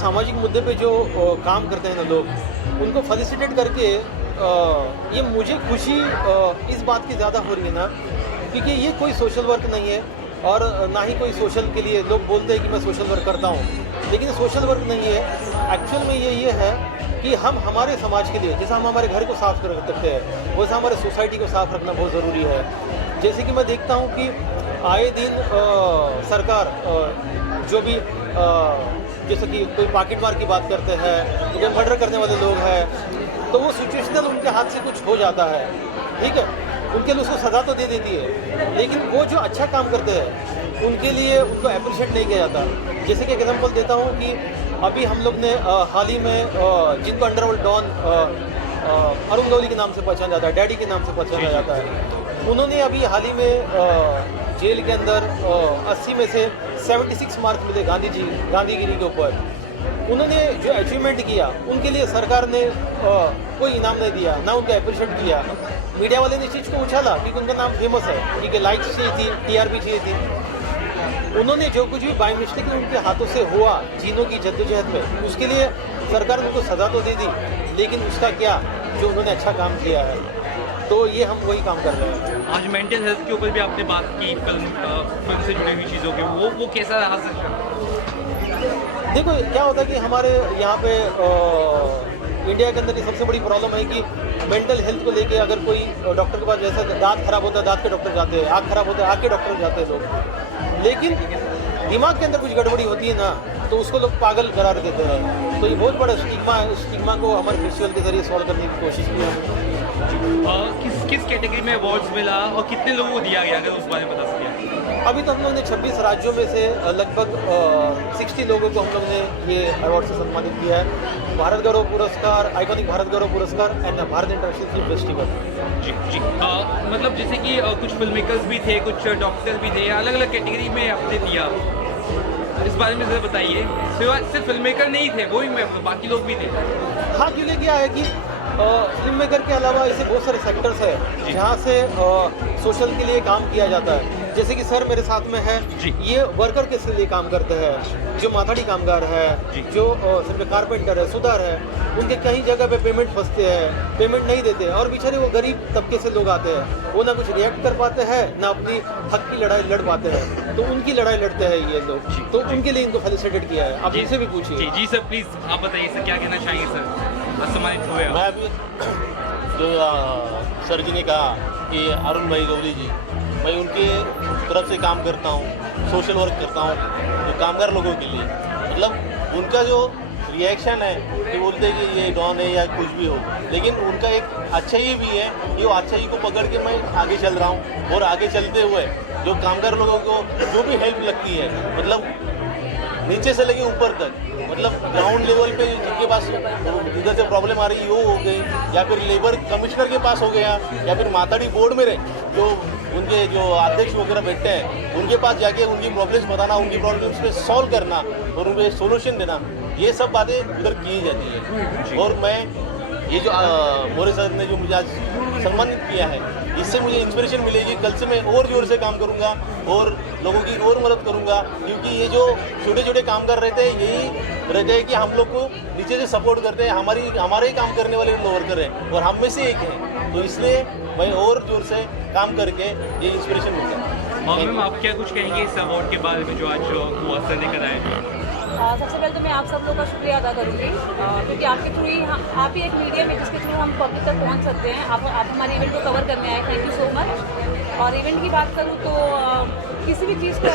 सामाजिक मुद्दे पे जो काम करते हैं ना लोग, उनको फेलिसिटेट करके ये मुझे खुशी इस बात की ज़्यादा हो रही है ना, क्योंकि ये कोई सोशल वर्क नहीं है और ना ही कोई सोशल के लिए लोग बोलते हैं कि मैं सोशल वर्क करता हूँ, लेकिन सोशल वर्क नहीं है। एक्चुअल में ये है कि हम हमारे समाज के लिए, जैसा हम हमारे घर को साफ कर सकते हैं, वैसा हमारे सोसाइटी को साफ रखना बहुत ज़रूरी है। जैसे कि मैं देखता हूँ कि आए दिन सरकार जो भी जैसे कि कोई पॉकेटमार की बात करते हैं, तो कोई मर्डर करने वाले लोग हैं, तो वो सिचुएशनल उनके हाथ से कुछ हो जाता है, ठीक है, उनके लिए उसको सज़ा तो दे देती है, लेकिन वो जो अच्छा काम करते हैं उनके लिए उनको अप्रिशिएट नहीं किया जाता। जैसे कि एग्जांपल देता हूँ कि अभी हम लोग ने हाल ही में जिनको अंडरवर्ल्ड डॉन अरुण गौली के नाम से पहचाना जाता है, डैडी के नाम से पहचाना जाता है, उन्होंने अभी हाल ही में जेल के अंदर 80 में से 76 मार्क्स मिले गांधीगिरी के ऊपर। उन्होंने जो अचीवमेंट किया उनके लिए सरकार ने कोई इनाम नहीं दिया, ना उनको अप्रिशिएट किया। मीडिया वाले ने इस चीज़ को उछाला क्योंकि उनका नाम फेमस है, क्योंकि लाइक्स चाहिए थी, टीआरपी चाहिए थी। उन्होंने जो कुछ भी बाय मिस्टेक उनके हाथों से हुआ जीनों की जद्दोजहद में, उसके लिए सरकार ने उनको सज़ा तो दे दी, लेकिन उसका क्या, जो उन्होंने अच्छा काम किया है, तो ये हम वही काम कर रहे हैं। आज मेंटल हेल्थ के ऊपर भी आपने बात की, फिल्म से जुड़ी हुई चीज़ों के, वो कैसा रहा सर? देखो क्या होता है कि हमारे यहाँ पे इंडिया के अंदर की सबसे बड़ी प्रॉब्लम है कि मेंटल हेल्थ को लेके अगर कोई डॉक्टर के पास, जैसा दांत खराब होता है दांत के डॉक्टर जाते हैं, आँख खराब होता है आँख के डॉक्टर जाते हैं लोग, लेकिन दिमाग के अंदर कुछ गड़बड़ी होती है ना, तो उसको लोग पागल करार देते हैं। तो ये बहुत बड़ा स्टिग्मा को हमारे फेस्टिवल के जरिए सॉल्व करने की कोशिश की है। किस कैटेगरी में अवार्ड्स मिला और कितने लोगों को दिया गया, अगर उस बारे में बता सकें? अभी तो हम लोग ने 26 राज्यों में से लगभग 60 लोगों को हम लोग ने ये अवार्ड से सम्मानित किया है। भारत गौरव पुरस्कार, iconic Bharat Gaurav Puraskar and Bharat international film festival. जी जी मतलब जैसे कि कुछ फिल्म मेकर्स भी थे, कुछ डॉक्टर भी थे, अलग अलग कैटेगरी में आपने दिया, इस बारे में ज़रा बताइए। सिर्फ फिल्म मेकर नहीं थे, वो ही बाकी लोग भी थे। हाँ, क्योंकि क्या है कि फिल्म मेकर के अलावा ऐसे बहुत सारे सेक्टर्स हैं जहाँ से सोशल के लिए काम किया जाता है। जैसे कि सर मेरे साथ में है, ये वर्कर के लिए काम करते हैं, जो माथाड़ी कामगार है, जो कारपेंटर है, सुधार है, उनके कई जगह पे पेमेंट फंसते हैं, पेमेंट नहीं देते, और बेचारे वो गरीब तबके से लोग आते हैं, वो ना कुछ रिएक्ट कर पाते हैं, ना अपनी हक की लड़ाई लड़ पाते हैं, तो उनकी लड़ाई लड़ते हैं ये लोग, तो उनके लिए इनको फेलिसिटेट किया है। आप इनसे भी पूछिए। जी जी सर, प्लीज़ आप बताइए सर, क्या कहना चाहिए सर, सम्मानित हुए आप? मैं अभी जो सर जी ने कहा कि अरुण भाई गौली जी, मैं उनके तरफ से काम करता हूँ, सोशल वर्क करता हूँ, तो कामगार लोगों के लिए, मतलब उनका जो रिएक्शन है कि बोलते हैं कि ये डॉन है या कुछ भी हो, लेकिन उनका एक अच्छाई भी है कि वो अच्छाई को पकड़ के मैं आगे चल रहा हूँ, और आगे चलते हुए जो कामगार लोगों को जो भी हेल्प लगती है, मतलब नीचे से लेके ऊपर तक, मतलब ग्राउंड लेवल पे जिनके पास इधर से प्रॉब्लम आ रही है वो हो गई, या फिर लेबर कमिश्नर के पास हो गया, या फिर माताड़ी बोर्ड में जो उनके जो अध्यक्ष वगैरह बैठते हैं उनके पास जाके उनकी प्रॉब्लम्स बताना, उनकी प्रॉब्लम्स पे सॉल्व करना और उनको सोल्यूशन देना, ये सब बातें उधर की जाती है। और मैं ये जो मोरे सर ने जो मुझे आज सम्मानित किया है, इससे मुझे इंस्पिरेशन मिलेगी, कल से मैं और जोर से काम करूंगा और लोगों की और मदद करूंगा, क्योंकि ये जो छोटे छोटे काम कर रहते हैं यही रहते हैं कि हम लोग को नीचे से सपोर्ट करते हैं, हमारे ही काम करने वाले लोग वर्कर हैं और हम में से एक हैं, तो इसलिए मैं और जोर से काम करके ये इंस्पिरेशन मिलता है। और मैम आप क्या कुछ कहेंगे इस अवार्ड के बारे में जो आज हुआ सर ने कराया? सबसे पहले तो मैं आप सब लोगों का शुक्रिया अदा करूँगी, क्योंकि आपके थ्रू ही आप ही एक मीडियम है जिसके थ्रू हम पब्लिक तक पहुँच सकते हैं। आप हमारे इवेंट को कवर करने आए, थैंक यू सो मच। और इवेंट की बात करूँ तो किसी भी चीज़ को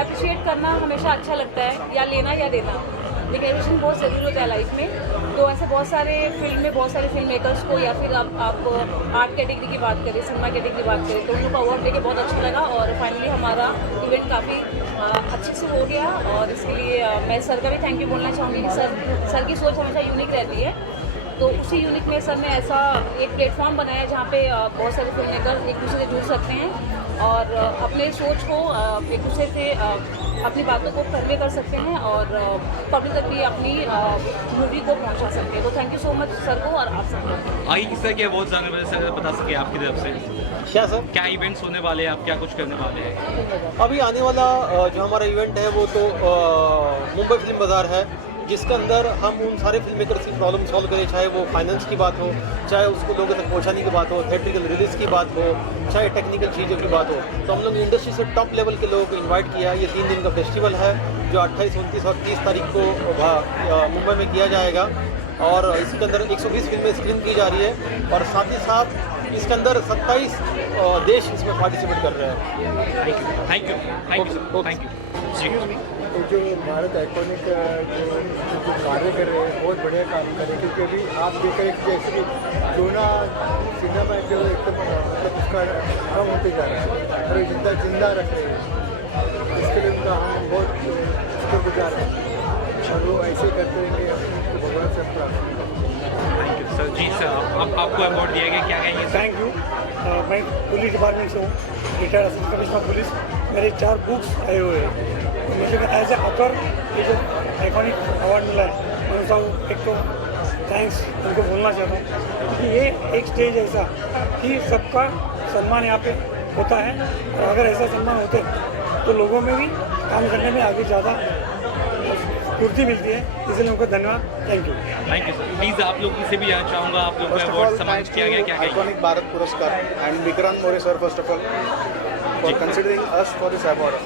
अप्रिशिएट करना हमेशा अच्छा लगता है, या लेना या देना, लेकिन एप्रिशिएशन बहुत ज़रूरी होता है लाइफ में। तो ऐसे बहुत सारे फील्ड में बहुत सारे फिल्म मेकर्स को, या फिर आप आर्ट कैटेगरी की बात करें, सिनेमा कैटेगरी की बात करें, तो उनको अवार्ड लेके बहुत अच्छा लगा, और फाइनली हमारा इवेंट काफ़ी अच्छे से हो गया। और इसके लिए मैं सर का भी थैंक यू बोलना चाहूँगी कि सर की सोच हमेशा यूनिक रहती है, तो उसी यूनिक में सर ने ऐसा एक प्लेटफॉर्म बनाया जहाँ पे बहुत सारे फिल्म मेकर एक दूसरे से जुड़ सकते हैं और अपने सोच को एक दूसरे से अपनी बातों को कन्वे कर सकते हैं, और पब्लिक तक भी अपनी मूवी को पहुंचा सकते हैं। तो thank you so much sir को और आप सबको। आगे किस तरह के अवार्ड जाने वाले सर बता सके आपकी तरफ से? क्या सर, क्या इवेंट्स होने वाले हैं, आप क्या कुछ करने वाले हैं? अभी आने वाला जो हमारा इवेंट है वो तो मुंबई फिल्म बाज़ार है, जिसके अंदर हम उन सारे फिल्म मेकर्स की प्रॉब्लम सॉल्व करें, चाहे वो फाइनेंस की बात हो, चाहे उसको लोगों तक पहुंचाने की बात हो, थिएट्रिकल रिलीज की बात हो, चाहे टेक्निकल चीज़ों की बात हो। तो हम लोग इंडस्ट्री से टॉप लेवल के लोगों को इन्वाइट किया। ये 3 दिन का फेस्टिवल है जो 28, 29 और 30 तारीख को मुंबई में किया जाएगा और इसके अंदर 120 फिल्में स्क्रीन की जा रही है और साथ ही साथ इसके अंदर 27 देश इसमें पार्टिसिपेट कर रहे हैं। Thank you thank you. तो जो भारत आइकॉनिक जो कार्य कर रहे हैं बहुत बढ़िया काम कर रहे हैं, क्योंकि अभी आप देखें कि जैसे कि जोना सिनेमा जो एकदम मतलब उसका कम होते जा रहा है और ये जिंदा रख रहे हैं, इसके लिए उनका हम बहुत शुक्रगुजार हैं और वो ऐसे करते रहेंगे, अपने भगवान से प्रार्थना करते थैंक यू सर। जी सर, आपको अवार्ड दिया गया, क्या कहेंगे? Thank you. मैं पुलिस डिपार्टमेंट से हूँ, रिटायर्ड असिस्टेंट कमिश्नर पुलिस। मेरे 4 बुक्स आए हुए हैं, तो मुझे एज ए ऑथर ये जो आइकॉनिक अवार्ड मिला है, मैं उनका एक तो थैंक्स उनको बोलना चाहता हूँ, क्योंकि ये एक स्टेज ऐसा कि सबका सम्मान यहाँ पे होता है और अगर ऐसा सम्मान होते तो लोगों में भी काम करने में आगे ज़्यादा स्फूर्ति मिलती है, इसलिए उनको धन्यवाद। Thank you sir. प्लीज़ आप लोगों से भी जानना चाहूँगा, आप लोगों को अवार्ड सम्मानित किया गया, क्या कहेंगे? आइकॉनिक भारत पुरस्कार and Vikrant more sir first of all for considering us for this award.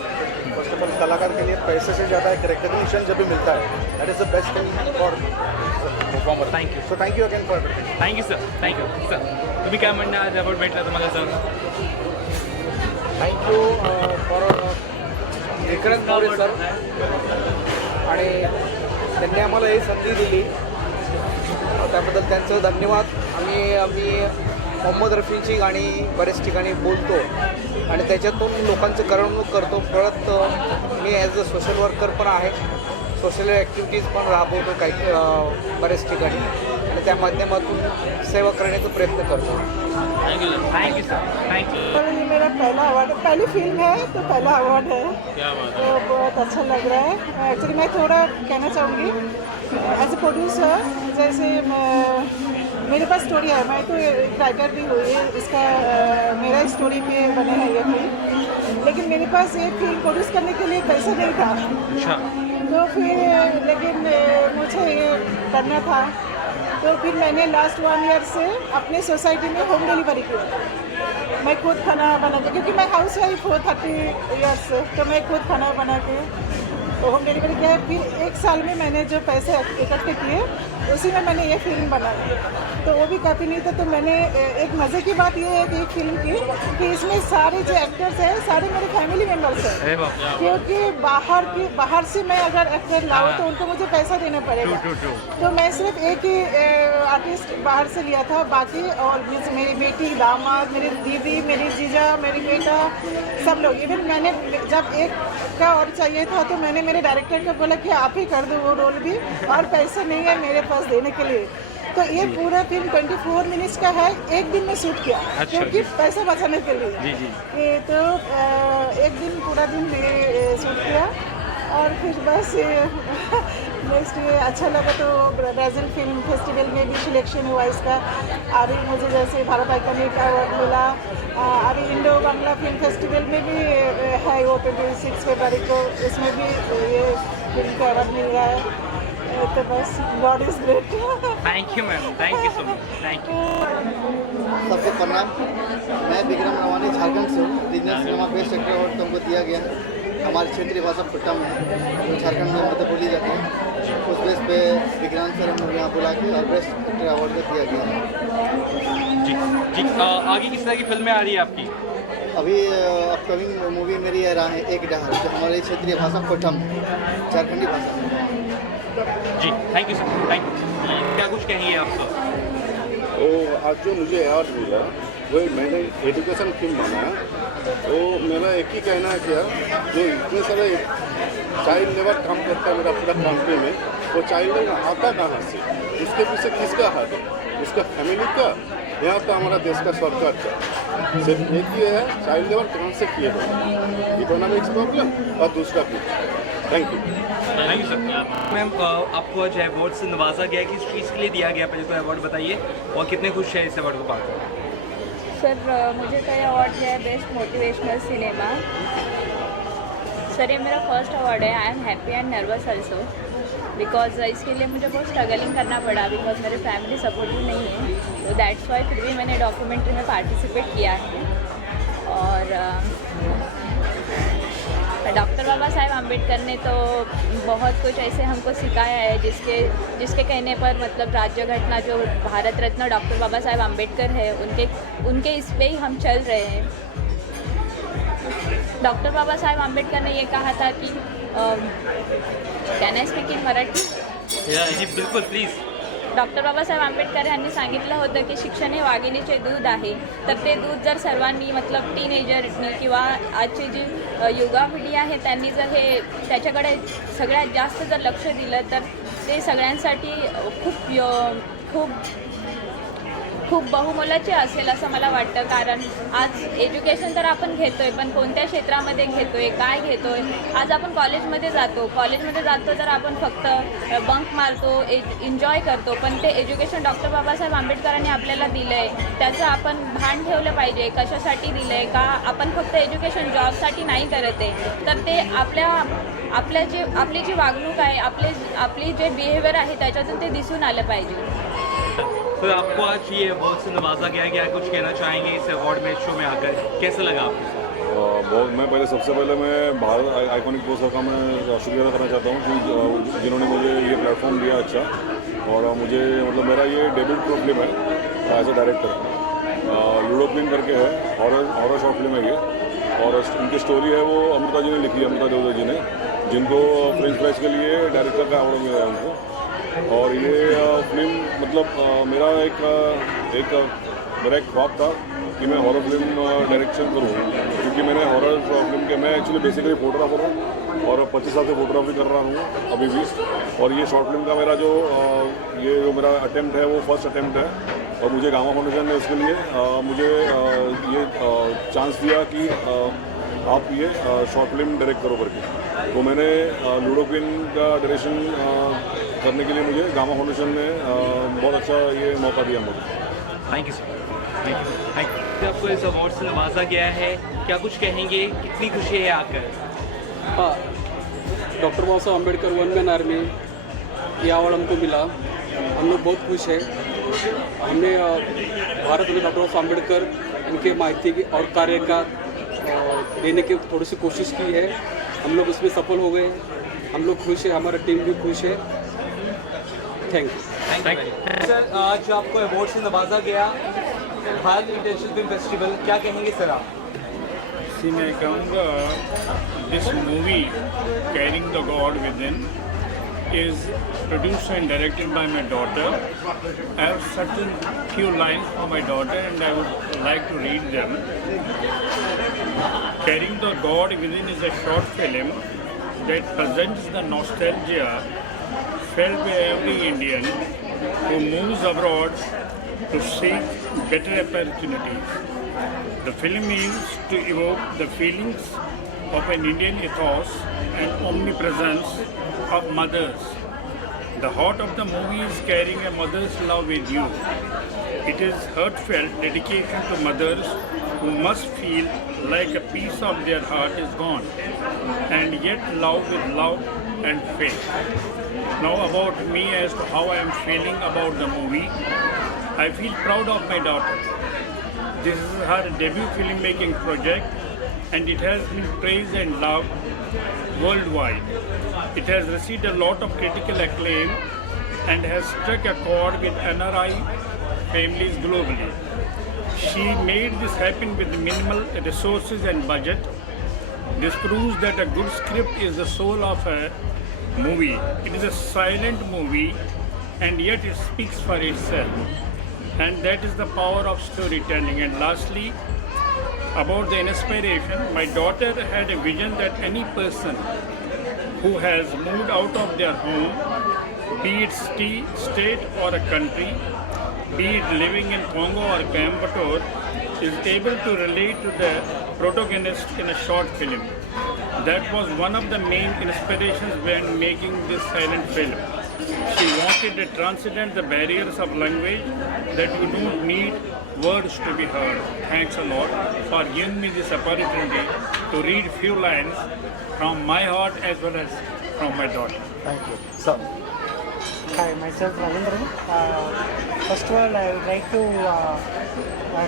First of all कलाकार के लिए पैसे से ज़्यादा एक रिकग्निशन जब भी मिलता है, that is the best thing for performer. Thank you so thank you again for thank you sir, thank you sir. तुम्ही काय म्हणणं, आज अवॉर्ड भेटला तुम्हाला sir? Thank you for Vikrant more sir, आणि त्यांनी आम्हाला ही संधी दिली त्याबद्दल त्यांचं धन्यवाद। आम्ही मोहम्मद रफींची गाणी बऱ्याच ठिकाणी बोलतो आणि त्याच्यातून लोकांचं करमणूक करतो। परत मी ॲज अ सोशल वर्कर पण आहे, सोशल ॲक्टिव्हिटीज पण राबवतो काही बऱ्याच ठिकाणी आणि त्या माध्यमातून सेवा करण्याचा प्रयत्न करतो। Thank you sir, thank you. ये मेरा पहला अवार्ड, पहली फिल्म है तो पहला अवार्ड है, तो बहुत अच्छा लग रहा है। एक्चुअली मैं थोड़ा कहना चाहूँगी एज ए प्रोड्यूसर, जैसे मेरे पास स्टोरी है, मैं तो राइटर भी हुई है, इसका मेरा स्टोरी पे बने है ये फिल्म, लेकिन मेरे पास ये फिल्म प्रोड्यूस करने के लिए पैसा नहीं था। अच्छा। तो फिर लेकिन मुझे ये करना था, तो फिर मैंने लास्ट 1 ईयर से अपने सोसाइटी में होम डिलीवरी किया। मैं खुद खाना बना के, क्योंकि मैं हाउस वाइफ हूँ 30 ईयर्स से, तो मैं खुद खाना बना के होम डिलीवरी किया है। फिर 1 साल में मैंने जो पैसे इकट्ठे किए उसी में मैंने ये फिल्म बनाई, तो वो भी काफ़ी नहीं था। तो मैंने एक मज़े की बात ये है कि एक फिल्म की कि इसमें सारे जो एक्टर्स हैं सारे मेरे फैमिली मेम्बर्स हैं, क्योंकि बाहर से मैं अगर एक्टर लाऊँ तो उनको मुझे पैसा देना पड़ेगा। तो मैं सिर्फ एक ही आर्टिस्ट बाहर से लिया था, बाकी और मेरी बेटी, दामाद, मेरी दीदी, मेरी जीजा, मेरी बेटा, सब लोग। इवन मैंने जब एक का और चाहिए था तो मैंने मेरे डायरेक्टर को बोला कि आप ही कर दो वो रोल भी, और पैसे नहीं है मेरे पास देने के लिए। तो ये पूरा फिल्म 24 मिनट्स का है, एक दिन में शूट किया, क्योंकि पैसा बचाने के लिए। जी जी। तो एक दिन पूरा दिन शूट किया और फिर बस नेक्स्ट ये अच्छा लगा तो ब्राज़ील फिल्म फेस्टिवल में भी सिलेक्शन हुआ इसका। अभी मुझे जैसे भारत आइकॉनिक अवार्ड मिला, अभी इंडो बांग्ला फिल्म फेस्टिवल में भी है वो 26 फरवरी को, इसमें भी ये फिल्म का अवार्ड मिल रहा है। तो बस God is great. Thank you ma'am, thank you so much, thank you. सबको प्रणाम। मैं विक्रम नवानी झारखंड से हूँ। Regional cinema best actor award तुमको दिया गया है। हमारी क्षेत्रीय भाषा फुट्टा में है, जो झारखंड में मतलब बोली जाती है। उस बेस पे विक्रांत सर हम लोग यहाँ बुला के और बेस्ट एक्टर अवार्ड का दिया गया है। जी जी। आगे किस तरह की फिल्में आ रही है आपकी? अभी अपकमिंग मूवी मेरी आ रहा है एक डहर, जो हमारी क्षेत्रीय भाषा फुट्टा में, झारखंडी भाषा में। जी thank you sir, thank you. क्या कुछ कहेंगे आप सर? आज जो मुझे अवार्ड मिला वो मैंने एजुकेशन फिल्म बनाया, तो मेरा एक ही कहना है क्या, जो इतने सारे चाइल्ड लेबर काम करता है मेरा पूरा कंट्री में, वो चाइल्ड लेबर आता कहाँ से, उसके पीछे किसका हाथ है, उसका फैमिली का, यहाँ तो हमारा देश का सरकार का सिर्फ एक ही है, चाइल्ड लेबर कहाँ से किए गए, इकोनॉमिक्स प्रॉब्लम और दूसरा भी। Thank you. Thank you sir. Ma'am आपको आज अवार्ड से नवाजा गया, किस चीज़ के लिए दिया गया, पहले तो अवार्ड बताइए और कितने खुश हैं इस अवार्ड को पाकर? सर मुझे तो ये अवार्ड है बेस्ट मोटिवेशनल सिनेमा। सर ये मेरा फर्स्ट अवार्ड है। I am happy and nervous also. Because इसके लिए मुझे बहुत स्ट्रगलिंग करना पड़ा बिकॉज मेरे फैमिली सपोर्टिव नहीं है, तो दैट्स वाई फिर भी मैंने डॉक्यूमेंट्री में पार्टिसिपेट किया है। और डॉक्टर बाबा साहेब आम्बेडकर ने तो बहुत कुछ ऐसे हमको सिखाया है जिसके कहने पर मतलब राज्य घटना जो भारत रत्न डॉक्टर बाबा साहेब आम्बेडकर है उनके इस पे ही हम चल रहे हैं। डॉक्टर बाबा साहेब आम्बेडकर ने ये कहा था कि can I speak in Marathi? जी बिलकुल प्लीज। डॉक्टर बाबासाहेब आंबेडकर यांनी सांगितलं होतं की शिक्षण हे वाघिणीचे दूध आहे, तर ते दूध जर सर्वांनी मतलब टीनेजरनी किंवा आजची जी युवा पिढी आहे त्यांनी जर हे त्याच्याकडे सगळ्यात जास्त जर लक्ष दिलं तर ते सगळ्यांसाठी खूप बहुमोलाचे असेल असं मला वाटतं। कारण आज एज्युकेशन तर आपण घेतोय, पण कोणत्या क्षेत्रामध्ये घेतोय, काय घेतोय? आज आपण कॉलेजमध्ये जातो तर आपण फक्त बंक मारतो, एन्जॉय करतो, पण ते एज्युकेशन डॉक्टर बाबासाहेब आंबेडकरांनी आपल्याला दिलं आहे त्याचं आपण भान ठेवलं पाहिजे। कशासाठी दिलं आहे का आपण फक्त एज्युकेशन जॉबसाठी नाही करत आहे, तर ते आपली जी वागणूक आहे, आपली जे बिहेवियर आहे त्याच्यातून ते दिसून आलं पाहिजे। तो आपको आज ये अवार्ड से नवाजा गया, क्या कुछ कहना चाहेंगे इस अवार्ड में शो में आकर, कैसा लगा आपको? मैं सबसे पहले मैं भारत आइकॉनिक पोस्टर का मैं शुक्रिया अदा करना चाहता हूँ कि जिन्होंने मुझे ये प्लेटफॉर्म दिया अच्छा, और मुझे मतलब मेरा ये डेब्यूट फिल्म है as a director. Ludo Queen करके है, हॉरर शॉर्ट फिल्म है ये, और इनकी स्टोरी है वो अमृता जी ने लिखी है, अमृता देवदा जी ने, जिनको फ्रेंच फ्राइज के लिए डायरेक्टर का अवार्ड मिला है उनको। और ये फिल्म मतलब मेरा एक ख्वाब था कि मैं हॉरर फिल्म डायरेक्शन करूँ, क्योंकि मैंने हॉरर फिल्म के मैं एक्चुअली बेसिकली फोटोग्राफर हूँ और 25 साल से फोटोग्राफी कर रहा हूँ अभी भी। और ये शॉर्ट फिल्म का मेरा जो मेरा अटेम्प्ट है वो फर्स्ट अटेम्प्ट है, और मुझे गामा फाउंडेशन ने इसके लिए मुझे ये चांस दिया कि आप ये शॉर्ट फिल्म डायरेक्ट करो करके। तो मैंने लूडो क्वीन का डायरेक्शन करने के लिए मुझे गामा फाउंडेशन ने बहुत अच्छा ये मौका दिया मुझे। Thank you sir, thank you. आपको इस अवार्ड से नवाजा गया है, क्या कुछ कहेंगे, कितनी खुशी है आकर? हाँ, डॉक्टर बाबा Saheb Ambedkar one man army ये अवार्ड हमको मिला, हम लोग बहुत खुश हैं। हमने भारत में डॉक्टर साहब अम्बेडकर इनके माहिती की और कार्य का देने की थोड़ी सी कोशिश की है, हम लोग उसमें सफल हो गए। हम लोग खुश हैं, हमारा टीम भी खुश है। Thank you sir. आज आपको अवार्ड से नवाजा गया भारत इंटरनेशनल फिल्म फेस्टिवल, क्या कहेंगे सर आप? मैं कहूँगा this movie carrying the God with in is produced and directed by my daughter. I have certain few lines for my daughter and I would like to read them. Carrying the God Within is a short film that presents the nostalgia felt by every Indian who moves abroad to seek better opportunities. The film aims to evoke the feelings of an Indian ethos and omnipresence of mothers. The heart of the movie is carrying a mother's love with you. It is heartfelt dedication to mothers who must feel like a piece of their heart is gone, and yet love with love and faith. Now about me as to how I am feeling about the movie. I feel proud of my daughter. This is her debut filmmaking project, and it has been praised and loved worldwide. It has received a lot of critical acclaim and has struck a chord with NRI families globally. She made this happen with minimal resources and budget. This proves that a good script is the soul of a movie. It is a silent movie and yet it speaks for itself. And that is the power of storytelling. And lastly, about the inspiration, my daughter had a vision that any person who has moved out of their home, be it state or a country, be it living in Congo or Coimbatore, is able to relate to the protagonist in a short film. That was one of the main inspirations when making this silent film. She wanted to transcend the barriers of language, that you don't need words to be heard. Thanks a lot for giving me this opportunity to read few lines from my heart as well as from my daughter. Thank you. So, Hi, myself Ravindran. First of all, I would like to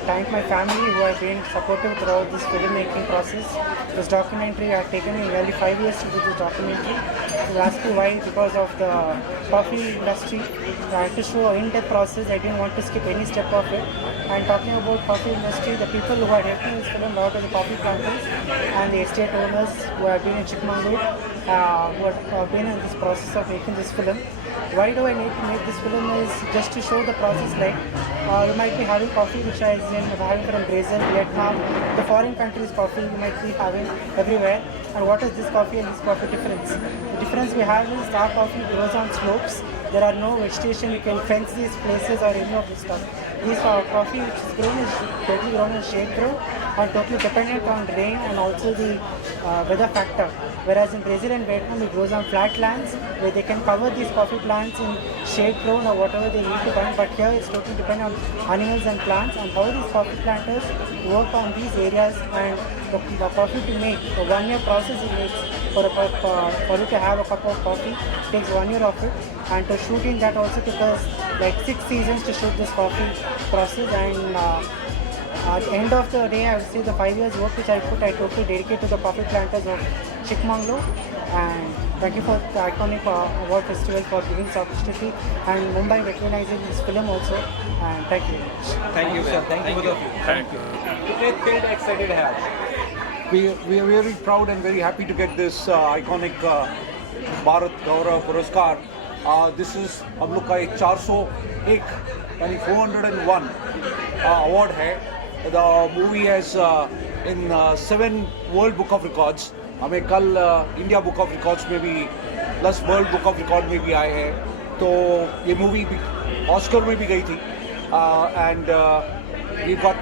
thank my family who have been supportive throughout this filmmaking process. This documentary had taken me nearly 5 years to do this documentary. You ask me why? Because of the coffee industry. I had to show an in-depth process. I didn't want to skip any step of it. And talking about coffee industry, the people who are helping this film are the coffee planters and the estate owners who have been in Chikmagalur, who have been in this process of making this film. Why do I need to make this film is just to show the process, like you might be having coffee which is having from Brazil, Vietnam, the foreign countries coffee you might be having everywhere. And what is this coffee and this coffee difference? The difference we have is our coffee grows on slopes. There are no vegetation, you can fence these places or any of this stuff. This coffee which is grown is totally grown in shade grown and totally dependent on rain and also the weather factor. Whereas in Brazil and Vietnam it grows on flat lands where they can cover these coffee plants in shade grown or whatever they need to find. But here it's totally dependent on animals and plants, and how these coffee planters work on these areas, and the coffee to make, the 1 year process it makes for you to have a cup of coffee takes 1 year of it. And to shooting that also took us like 6 seasons to shoot this coffee process. And at the end of the day, I would say the 5 years work which I totally dedicate to the coffee planters of Chikmagalur. And thank you for the Iconic Award Festival for giving this opportunity, and Mumbai recognizing this film also. And thank you very much. Thank you, sir. Thank you. Thank you. कितने filled excited है आप? We are very proud and very happy to get this iconic Bharat Gaurav Puraskar. This is हम लोग का एक 401 यानी 401 award है. The movie has in 7 World Book of Records. हमें कल इंडिया बुक ऑफ रिकॉर्ड्स में भी plus world book of record में भी आए हैं. तो ये मूवी ऑस्कर में भी गई थी and we got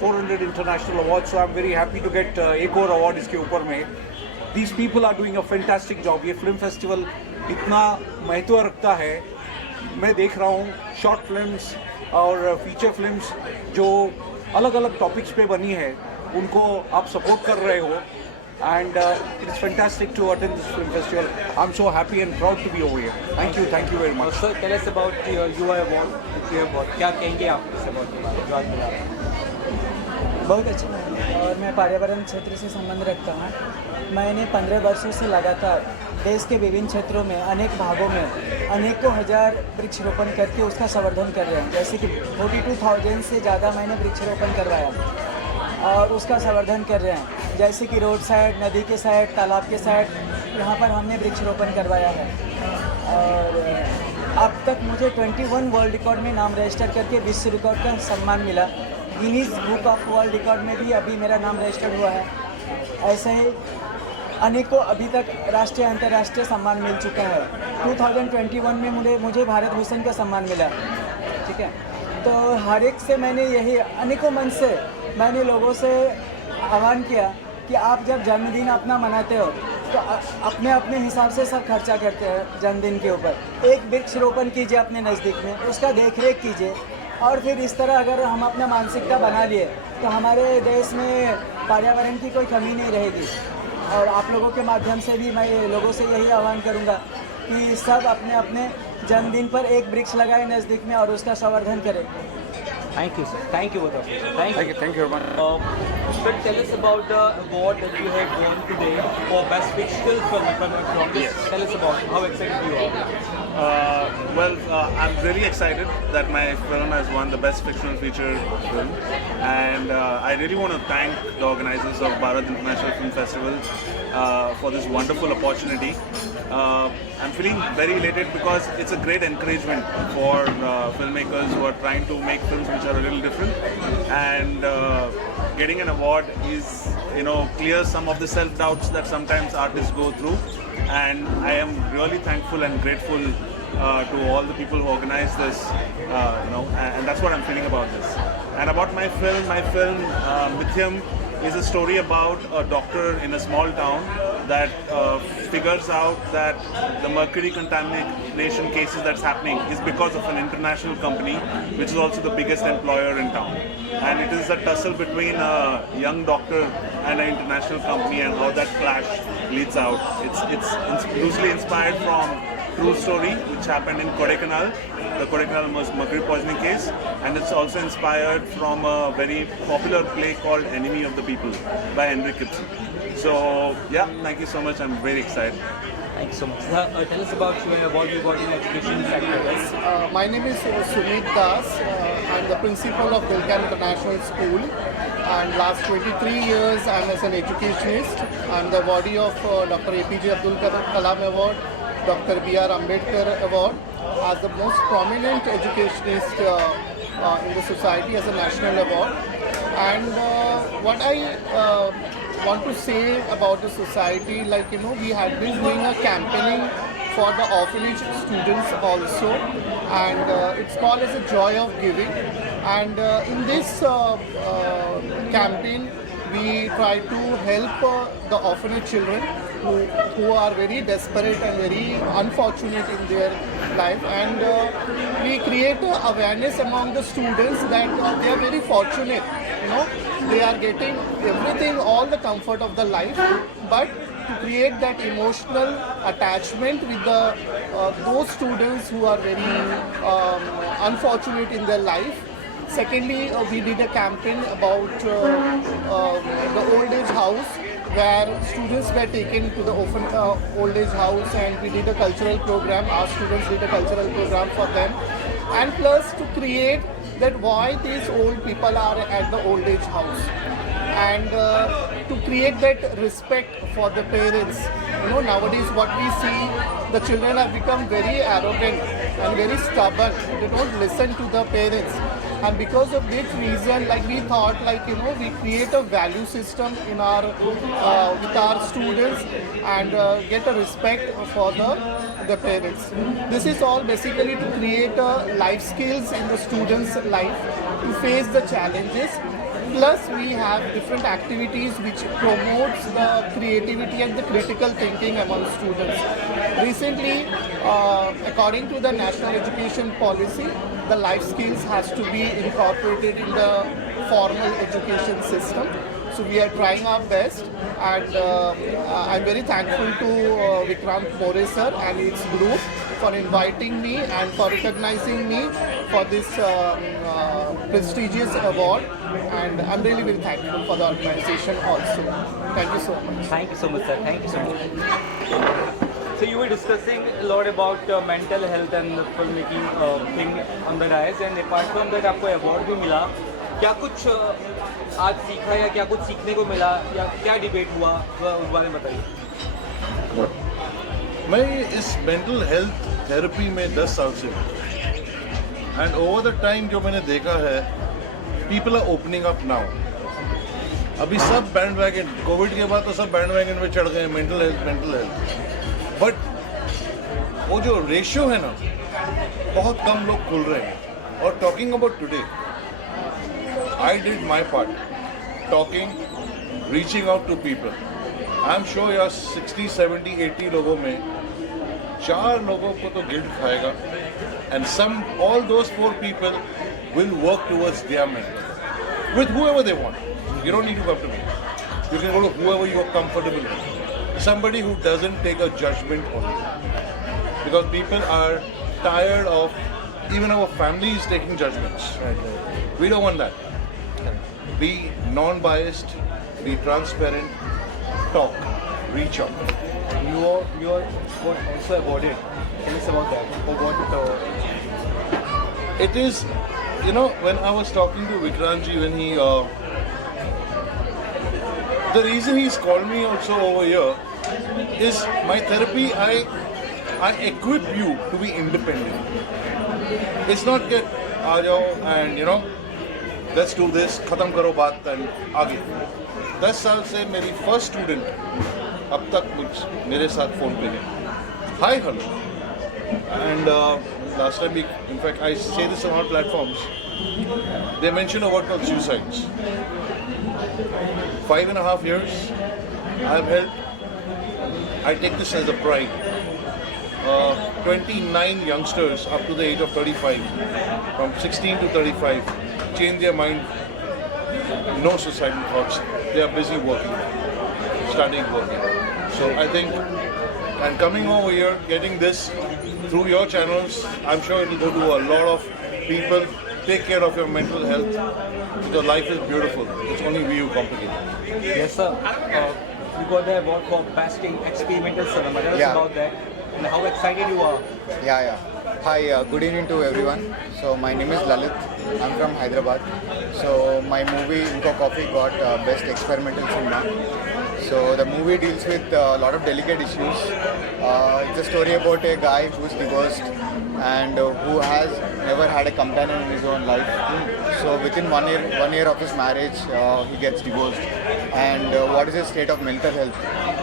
400 international award. So I am very happy to get एक और अवार्ड इसके ऊपर में. These people are doing a fantastic job. ये फिल्म फेस्टिवल इतना महत्व रखता है. मैं देख रहा हूँ शॉर्ट फिल्म्स और फीचर फिल्म्स जो अलग अलग टॉपिक्स पे बनी है उनको आप सपोर्ट कर रहे हो. And it's fantastic to attend this film festival. I'm so happy and proud to be over here. Thank you very much. Sir, tell us about your UI award. क्या कहेंगे आप इस अवार्ड के बारे में जो आज मिला? बहुत अच्छा, और मैं पर्यावरण क्षेत्र से संबंध रखता हूँ. मैंने 15 वर्षों से लगातार देश के विभिन्न क्षेत्रों में अनेक भागों में अनेकों हज़ार वृक्षारोपण करके उसका संवर्धन कर रहे हैं. जैसे कि 42,000 से ज़्यादा मैंने वृक्षारोपण करवाया और उसका संवर्धन कर रहे हैं. जैसे कि रोड साइड, नदी के साइड, तालाब के साइड, यहाँ पर हमने वृक्षारोपण करवाया है. और अब तक मुझे 21 वर्ल्ड रिकॉर्ड में नाम रजिस्टर करके विश्व रिकॉर्ड का सम्मान मिला. Guinness book of world record में भी अभी मेरा नाम रजिस्टर्ड हुआ है. ऐसे ही अनेकों अभी तक राष्ट्रीय अंतर्राष्ट्रीय सम्मान मिल चुका है. 2021 में मुझे भारत भूषण का सम्मान मिला. ठीक है, तो हर एक से मैंने यही अनेकों मन से मैंने लोगों से आह्वान किया कि आप जब जन्मदिन अपना मनाते हो तो अपने अपने हिसाब से सब खर्चा करते हैं जन्मदिन के ऊपर. एक वृक्षारोपण कीजिए अपने नज़दीक में, उसका देखरेख कीजिए, और फिर इस तरह अगर हम अपना मानसिकता बना लिए तो हमारे देश में पर्यावरण की कोई कमी नहीं रहेगी. और आप लोगों के माध्यम से भी मैं लोगों से यही आह्वान करूँगा कि सब अपने अपने जन्मदिन पर एक वृक्ष लगाए नज़दीक में और उसका संवर्धन करें. Thank you, sir. Thank you both of you. Thank you. Thank you very much. But tell us about the award that you have won today for Best Fictional Film, if I'm not wrong. Yes. Tell us about it. How excited you are. I'm really excited that my film has won the Best Fictional Feature Film, and I really want to thank the organizers of Bharat International Film Festival for this wonderful opportunity. I'm feeling very elated because it's a great encouragement for filmmakers who are trying to make films which are a little different, and getting an award is, clears some of the self-doubts that sometimes artists go through, and I am really thankful and grateful to all the people who organized this, and that's what I'm feeling about this. And about my film Mithyam is a story about a doctor in a small town that figures out that the mercury contamination cases that's happening is because of an international company, which is also the biggest employer in town. And it is a tussle between a young doctor and an international company, and how that clash leads out. It's loosely inspired from true story which happened in Kodaikanal, the Kodaikanal mercury poisoning case, and it's also inspired from a very popular play called Enemy of the People by Henrik Ibsen. So yeah, thank you so much. I'm very excited. Thank you so much. Tell us about what you got in education sector. My name is Sumit Das. I'm the principal of Dilkan International School, and last 23 years I'm as an educationist. I'm the awardee of Dr. APJ Abdul Kalam Award, Dr. B.R. Ambedkar Award, as the most prominent educationist in the society as a national award. And what I want to say about the society, like, you know, we had been doing a campaigning for the orphanage students also, and it's called as a Joy of Giving. And in this campaign, we try to help the orphanage children who are very desperate and very unfortunate in their life, and we create awareness among the students that they are very fortunate, you know, they are getting everything, all the comfort of the life, but to create that emotional attachment with the those students who are very unfortunate in their life. Secondly, we did a campaign about the old age house, where students were taken to the old age house, and we did a cultural program. Our students did a cultural program for them, and plus to create that why these old people are at the old age house, and to create that respect for the parents. You know, nowadays what we see, the children have become very arrogant and very stubborn. They don't listen to the parents. And because of this reason, like, we thought, like, you know, we create a value system in our with our students, and get a respect for the parents. This is all basically to create life skills in the students' life to face the challenges. Plus, we have different activities which promotes the creativity and the critical thinking among students. Recently, according to the National Education Policy, the life skills has to be incorporated in the formal education system. So we are trying our best, and I'm very thankful to Vikrant More sir and his group for inviting me and for recognizing me for this prestigious award, and I'm really very thankful for the organization also. Thank you so much. Thank you so much, sir. Thank you so much. So you were discussing a lot about mental health and the filmmaking thing on the rise, and apart from that आपको award भी मिला. क्या कुछ आज सीखा या क्या कुछ सीखने को मिला या क्या डिबेट हुआ, उस बारे में बताइए. मैं इस मेंटल हेल्थ थेरेपी में 10 साल से हूँ, एंड ओवर द टाइम जो मैंने देखा है, people are opening up now. अभी सब बैंड वैगन, कोविड के बाद तो सब बैंड वैगन में चढ़ गए, मेंटल हेल्थ. बट वो जो रेशियो है ना, बहुत कम लोग खुल रहे हैं. और talking about today, I did my part, talking, reaching out to people. I'm sure यार 60, 70, 80 लोगों में 4 लोगों को तो गिल्ट खाएगा, and all those 4 people will work towards their mental with whoever they want. You don't need to come to me. You can go to whoever you are comfortable with. Somebody who doesn't take a judgment on you, because people are tired of even our families taking judgments. We don't want that. Be non-biased, be transparent, talk, reach out. You are also awarded. Tell us about that. For what it is, you know, when I was talking to Vikrantji, when he, the reason he's called me also over here is my therapy. I equip you to be independent. It's not that aa jao and, you know, let's do this, खत्म करो बात and आगे. 10 साल से मेरी first student अब तक मेरे साथ फ़ोन पे है. Hi, hello. And last time, in fact, I say this on all platforms, they mentioned a word called suicides. 5.5 years, I have helped I take this as a pride. 29 youngsters up to the age of 35, from 16 to 35, change their mind. No suicidal thoughts. They are busy working, studying, working. So I think, and coming over here, getting this through your channels, I'm sure it will go to a lot of people. Take care of your mental health. Your life is beautiful. It's only we who complicate it. Yes, sir. You got the award for Best Experimental Cinema. Tell us about that and how excited you are. Yeah. Hi, good evening to everyone. So my name is Lalit. I'm from Hyderabad. So my movie Inco Coffee got Best Experimental Cinema. So the movie deals with a lot of delicate issues. It's a story about a guy who's divorced and who has never had a companion in his own life. So within one year of his marriage, he gets divorced. And what is his state of mental health?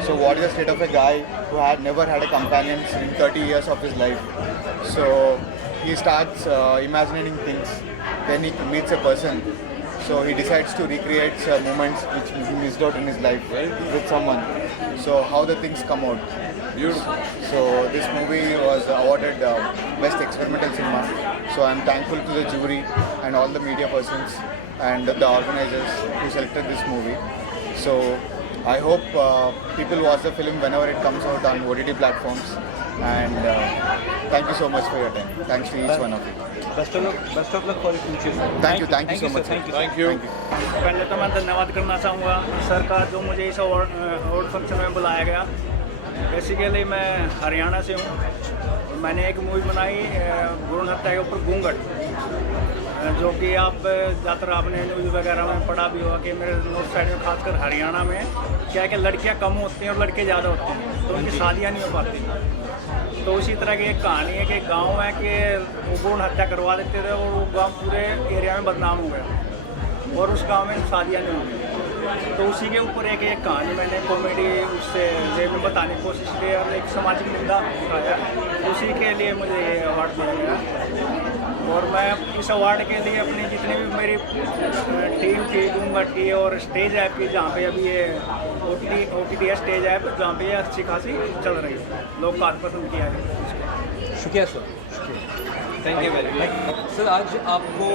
So what is the state of a guy who had never had a companion in 30 years of his life? So he starts imagining things. Then he meets a person. So he decides to recreate moments which he missed out in his life with someone. So how the things come out. Beautiful. So this movie was awarded Best Experimental Cinema. So I'm thankful to the jury and all the media persons and the organizers who selected this movie. So I hope people watch the film whenever it comes out on OTT platforms. And thank you so much for your time. Thanks to each one of you. Best of luck for the future, sir. Thank you so much. Thank you. पहले तो मैं धन्यवाद करना चाहूँगा sir का, जो मुझे इस अवार्ड फंक्शन में बुलाया गया। बेसिकली मैं हरियाणा से हूँ। मैंने एक मूवी बनाई भ्रूण हत्या के ऊपर घूंघट, जो कि आप ज़्यादातर आपने न्यूज़ वगैरह में पढ़ा भी होगा कि मेरे नॉर्थ साइड में खासकर हरियाणा में क्या है कि लड़कियाँ कम होती हैं और लड़के ज़्यादा होते हैं, तो उनकी शादियाँ नहीं हो पाती। तो उसी तरह की एक कहानी है कि गांव है कि वो भ्रूण हत्या करवा देते थे और वो गांव पूरे एरिया में बदनाम हो गया और उस गांव में शादियाँ नहीं हुई। तो उसी के ऊपर एक कहानी मैंने कॉमेडी उससे वे में बताने की कोशिश की और एक सामाजिक मुद्दा उठाया। उसी के लिए मुझे ये अवार्ड दिया गया और मैं इस अवार्ड के लिए अपनी जितनी भी मेरी टीम थी घूंघट की और स्टेज ऐप की, जहाँ पे अभी ये OTT स्टेज ऐप जहाँ पे ये अच्छी खासी चल रही है, लोग काफ़ी पसंद किया है। शुक्रिया sir, thank you very much. Sir आज आपको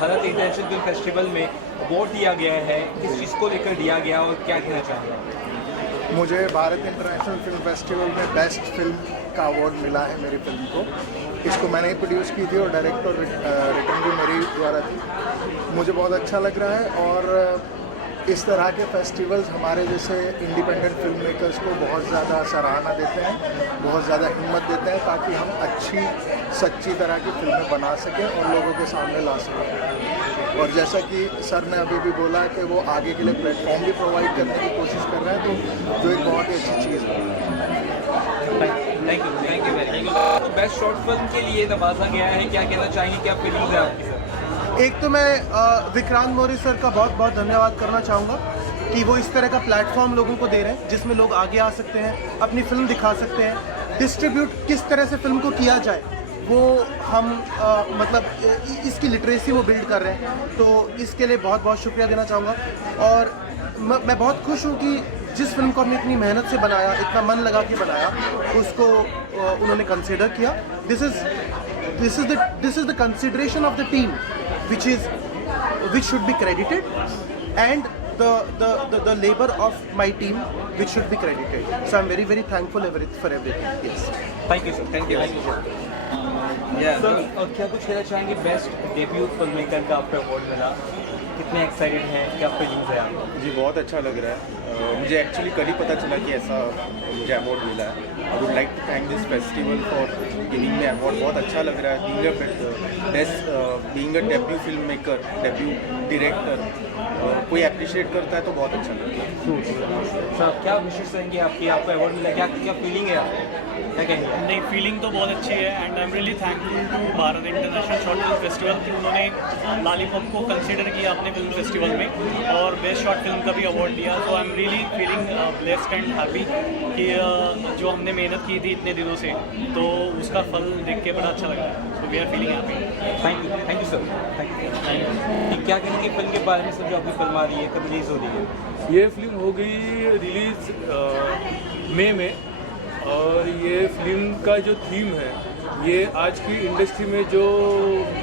भारत इंटरनेशनल फिल्म फेस्टिवल में अवार्ड दिया गया है, किस चीज़ को लेकर दिया गया और क्या कहना चाहेंगे? मुझे भारत इंटरनेशनल फिल्म फेस्टिवल में बेस्ट फिल्म का अवार्ड मिला है मेरी फिल्म को। इसको मैंने ही प्रोड्यूस की थी और डायरेक्ट और रिटर्न भी मेरी द्वारा थी। मुझे बहुत अच्छा लग रहा है और इस तरह के फेस्टिवल्स हमारे जैसे इंडिपेंडेंट फिल्म मेकर्स को बहुत ज़्यादा सराहना देते हैं, बहुत ज़्यादा हिम्मत देते हैं ताकि हम अच्छी सच्ची तरह की फिल्में बना सकें और लोगों के सामने ला सकें। और जैसा कि सर ने अभी भी बोला कि वो आगे के लिए प्लेटफॉर्म भी प्रोवाइड करने की कोशिश कर रहे हैं, तो जो एक बहुत ही अच्छी चीज़ है। Thank you very much. Best short film के लिए नवाजा गया है, क्या कहना चाहेंगे, क्या फीलिंग्स है आपकी? एक तो मैं विक्रांत मौर्य सर का बहुत बहुत धन्यवाद करना चाहूँगा कि वो इस तरह का प्लेटफॉर्म लोगों को दे रहे हैं जिसमें लोग आगे आ सकते हैं, अपनी फिल्म दिखा सकते हैं। डिस्ट्रीब्यूट किस तरह से फिल्म को किया जाए वो हम मतलब इसकी लिटरेसी वो बिल्ड कर रहे हैं, तो इसके लिए बहुत बहुत शुक्रिया देना चाहूँगा। और मैं बहुत खुश हूँ कि जिस फिल्म को हमने इतनी मेहनत से बनाया, इतना मन लगा के बनाया, उसको उन्होंने कंसिडर किया। This is the consideration of the team which should be credited, and the labor of my team which should be credited. So I'm very very thankful for everything. Yes. Thank you sir. Thank you. Sir, क्या कुछ कहना चाहेंगे? Best debut film maker का आपको award मिला, कितने excited हैं, क्या फीलिंग्स है आपको? जी बहुत अच्छा लग रहा है। मुझे एक्चुअली कल ही पता चला कि ऐसा मुझे अवार्ड मिला है। I would like to thank this festival for giving me award. बहुत अच्छा लग रहा है being a debut film maker, debut director, कोई अप्रिशिएट करता है तो बहुत अच्छा लगता है। सर क्या विशेष रहेंगे आपकी, आपको अवार्ड मिला, क्या फीलिंग है आपको, क्या कहेंगे? नहीं, फीलिंग तो बहुत अच्छी है and I am really thankful to Bharat international short film festival कि उन्होंने लॉलीपॉप को कंसिडर किया अपने फिल्म फेस्टिवल में और बेस्ट शॉर्ट फिल्म का भी अवार्ड दिया। तो I am really feeling blessed and happy कि जो हमने मेहनत की थी इतने दिनों से, तो उसका फल देख के बड़ा अच्छा लगा। So we are feeling happy. Thank you sir. Thank you. क्या कहेंगे फिल्म के बारे में? सब जो आपकी फिल्म आ रही है, कब रिलीज़ हो रही है? ये फिल्म हो गई रिलीज़ मई में और ये फिल्म का जो थीम है ये आज की इंडस्ट्री में जो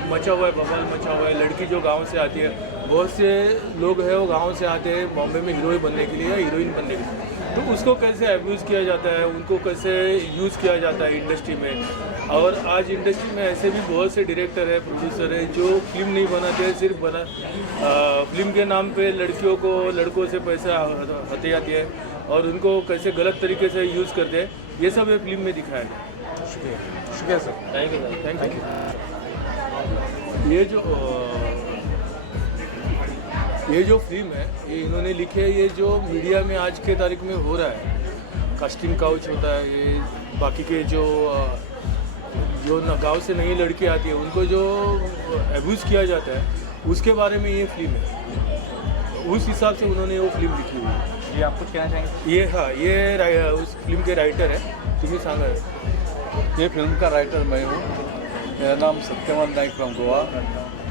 मचा हुआ है, बवाल मचा हुआ है, लड़की जो गांव से आती है, बहुत से लोग हैं वो गांव से आते हैं बॉम्बे में हीरोइन बनने के लिए या हीरोइन बनने के लिए, तो उसको कैसे अब्यूज़ किया जाता है, उनको कैसे यूज़ किया जाता है इंडस्ट्री में। और आज इंडस्ट्री में ऐसे भी बहुत से डायरेक्टर है, प्रोड्यूसर है जो फिल्म नहीं बनाते हैं, सिर्फ फिल्म के नाम पे लड़कियों को लड़कों से पैसा हते जाती है और उनको कैसे गलत तरीके से यूज़ करते हैं, ये सब ये फिल्म में दिखाया गया। शुक्रिया sir, thank you sir, thank you. ये जो फिल्म है ये इन्होंने लिखी है, ये जो मीडिया में आज के तारीख में हो रहा है, कास्टिंग काउच होता है, ये बाकी के जो गांव से नई लड़की आती है उनको जो अब्यूज़ किया जाता है उसके बारे में ये फिल्म है। उस हिसाब से उन्होंने वो फिल्म लिखी हुई है। ये आप कुछ कहना चाहेंगे? ये हाँ, ये उस फिल्म के राइटर है, तुम्हें सांगा है। ये फिल्म का राइटर मैं हूँ, मेरा नाम सत्यवान नाइक फ्रॉम गोवा।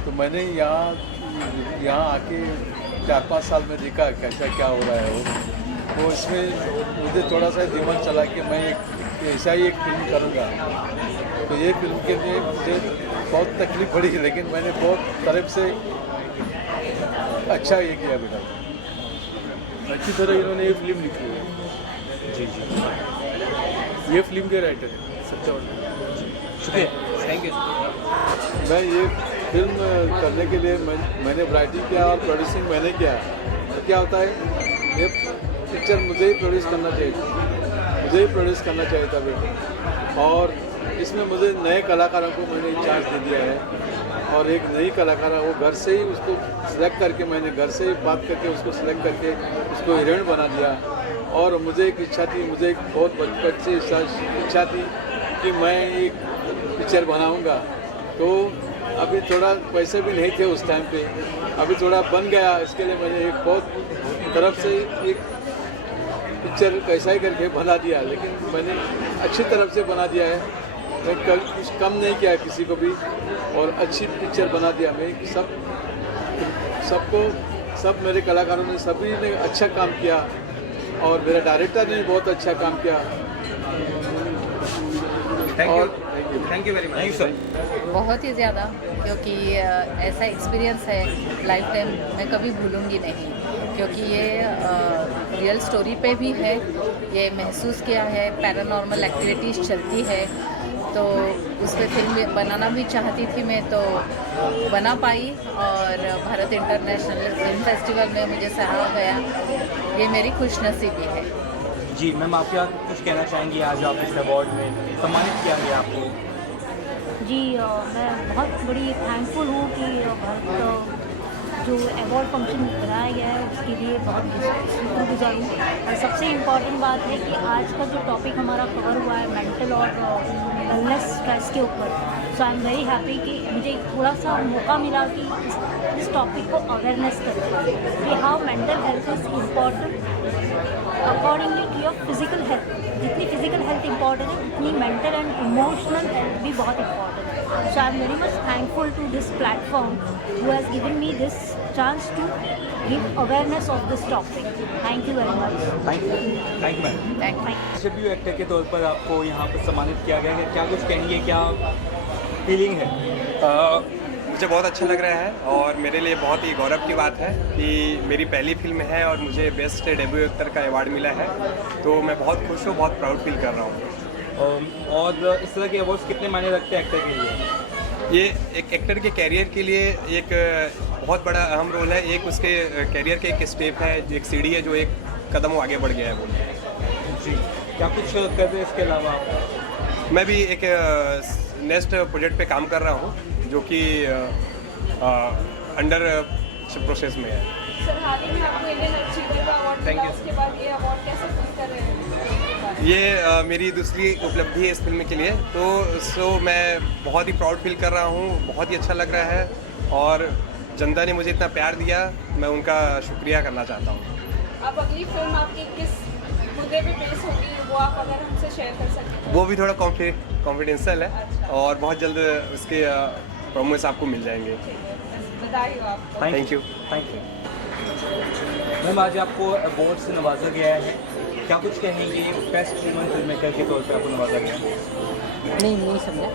तो मैंने यहाँ आके 4-5 साल में देखा कैसा क्या हो रहा है वो, तो इसमें मुझे थोड़ा सा दिमाग चला कि मैं ऐसा ही एक फिल्म करूँगा। तो ये फिल्म के लिए मुझे बहुत तकलीफ पड़ी, लेकिन मैंने बहुत तरफ से अच्छा ये किया बेटा। अच्छी तरह इन्होंने ये फिल्म लिखी है। जी जी, ये फिल्म के राइटर है सत्यवान। शुक्रिया, थैंक यू। मैं ये फिल्म करने के लिए मैंने राइटिंग किया और प्रोड्यूसिंग मैंने किया। तो क्या होता है, ये पिक्चर मुझे ही प्रोड्यूस करना चाहिए था बेटा। और इसमें मुझे नए कलाकारों को मैंने चांस दे दिया है और एक नई कलाकार है वो घर से ही उसको सिलेक्ट करके, मैंने घर से ही बात करके उसको सिलेक्ट करके उसको हीरोइन बना दिया। और मुझे एक इच्छा थी, मुझे एक बहुत बचपन से इच्छा थी कि मैं एक पिक्चर बनाऊंगा। तो अभी थोड़ा पैसे भी नहीं थे उस टाइम पे, अभी थोड़ा बन गया। इसके लिए मैंने एक बहुत तरफ से एक पिक्चर कैसा ही करके बना दिया, लेकिन मैंने अच्छी तरफ से बना दिया है। मैं कुछ कम नहीं किया किसी को भी और अच्छी पिक्चर बना दिया। मैं सब मेरे कलाकारों ने सभी ने अच्छा काम किया और मेरा डायरेक्टर ने भी बहुत अच्छा काम किया। Thank you very much. Thank you sir. बहुत ही ज़्यादा, क्योंकि ऐसा एक्सपीरियंस है लाइफ टाइम मैं कभी भूलूंगी नहीं, क्योंकि ये रियल स्टोरी पे भी है। ये महसूस किया है, पैरानॉर्मल एक्टिविटीज़ चलती है, तो उस पर फिल्म बनाना भी चाहती थी मैं, तो बना पाई और भारत इंटरनेशनल फिल्म फेस्टिवल में मुझे सराहा गया। ये मेरी खुशनसीबी है। जी मैम, आप क्या कुछ कहना चाहेंगी? आज आप इस अवार्ड में सम्मानित किया गया आपको। जी मैं बहुत बड़ी थैंकफुल हूँ कि भारत जो अवार्ड फंक्शन बनाया गया है उसके लिए बहुत शुक्रगुजार हूँ। और सबसे इम्पॉर्टेंट बात है कि आज का जो टॉपिक हमारा कवर हुआ है मेंटल और वेलनेस स्ट्रेस के ऊपर, सो आई एम वेरी हैप्पी कि मुझे थोड़ा सा मौका मिला कि इस टॉपिक को अवेयरनेस करें कि how mental health is important accordingly to your physical health. जितनी फिजिकल हेल्थ इम्पॉर्टेंट है उतनी मेंटल एंड इमोशनल हेल्थ भी बहुत इम्पॉर्टेंट है। So I am very much thankful to this platform who has given me this chance to give awareness of this topic. Thank you very much. Thank you ma'am. Debut actor के तौर पर आपको यहाँ पर सम्मानित किया गया है, क्या कुछ कहेंगे, क्या फीलिंग है? मुझे बहुत अच्छा लग रहा है और मेरे लिए बहुत ही गौरव की बात है कि मेरी पहली फिल्म है और मुझे बेस्ट डेब्यू एक्टर का अवार्ड मिला है, तो मैं बहुत खुश हूँ, बहुत प्राउड फील कर रहा हूँ। और इस तरह के अवार्ड्स कितने मायने रखते हैं एक्टर के लिए? ये एक एक्टर के कैरियर के लिए एक बहुत बड़ा अहम रोल है। एक उसके कैरियर के एक स्टेप है, एक सीढ़ी है जो एक कदम आगे बढ़ गया है वो। जी, क्या कुछ कर रहे हैं इसके अलावा आप? मैं भी एक नेक्स्ट प्रोजेक्ट पे काम कर रहा हूँ जो कि अंडर प्रोसेस में है। सर, हाल ही में आपको इंडियन अचीवर का अवार्ड मिला, उसके बाद ये अवार्ड कैसे फील कर रहे हैं? ये मेरी दूसरी उपलब्धि है इस फिल्म के लिए, तो मैं बहुत ही प्राउड फील कर रहा हूँ, बहुत ही अच्छा लग रहा है और जनता ने मुझे इतना प्यार दिया, मैं उनका शुक्रिया करना चाहता हूँ। अब अगली फिल्म आपकी किस मुद्दे पे पेश होगी, वो आप अगर हमसे शेयर कर सकें? वो भी थोड़ा कॉन्फिडेंशियल है और बहुत जल्द उसके प्रोमोस आपको मिल जाएंगे। बधाई हो आपको। Thank you. मैम, आज आपको अवार्ड से नवाजा गया है, क्या कुछ कहेंगे बेस्ट वुमन फिल्म मेकर के तौर पे आपको नवाजा गया है? नहीं समझा।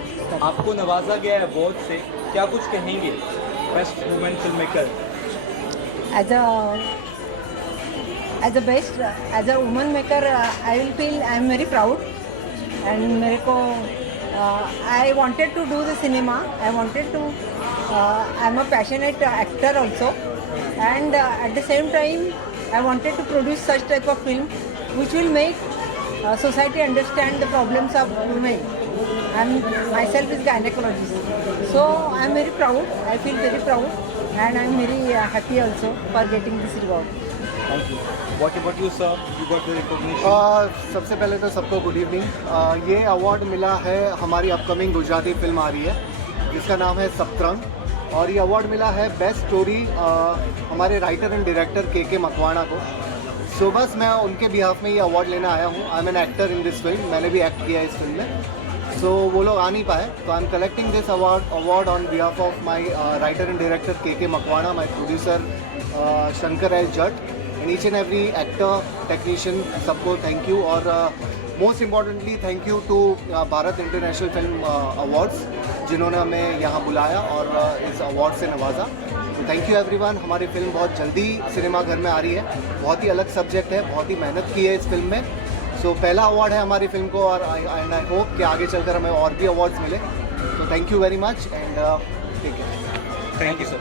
आपको नवाजा गया है अवार्ड से, क्या कुछ कहेंगे best woman film maker? As a woman maker I will feel I am very proud and मेरे को I wanted to do the cinema, I wanted to I am a passionate actor also and at the same time I wanted to produce such type of film which will make society understand the problems of women. Myself is gynecologist, so I am very proud. I feel very proud, and I am very happy also for getting this reward. Thank you. What about you, sir? You got the recognition. सबसे पहले तो सबको good evening. ये award मिला है, हमारी upcoming Gujarati film आ रही है जिसका नाम है सप्तरंग, और ये अवार्ड मिला है बेस्ट स्टोरी हमारे writer and director K Makwana को। सो बस मैं उनके बिहाफ में ये अवार्ड लेना आया हूँ। I am an actor in this film, मैंने भी एक्ट किया है इस फिल्म में। सो वो लोग आ नहीं पाए, तो I am collecting this award on behalf of my writer and director K Makwana, my producer Shankar L Jat, and each and every actor technician, सबको थैंक यू। और most importantly thank you to Bharat international film awards जिन्होंने हमें यहाँ बुलाया और इस award से नवाजा। तो थैंक यू एवरीवन। हमारी फिल्म बहुत जल्दी सिनेमा घर में आ रही है। बहुत ही अलग सब्जेक्ट है, बहुत ही मेहनत की है इस फिल्म में। सो पहला अवार्ड है हमारी फिल्म को, और आई होप कि आगे चलकर हमें और भी अवार्ड्स मिले। तो thank you very much and take care. Thank you sir.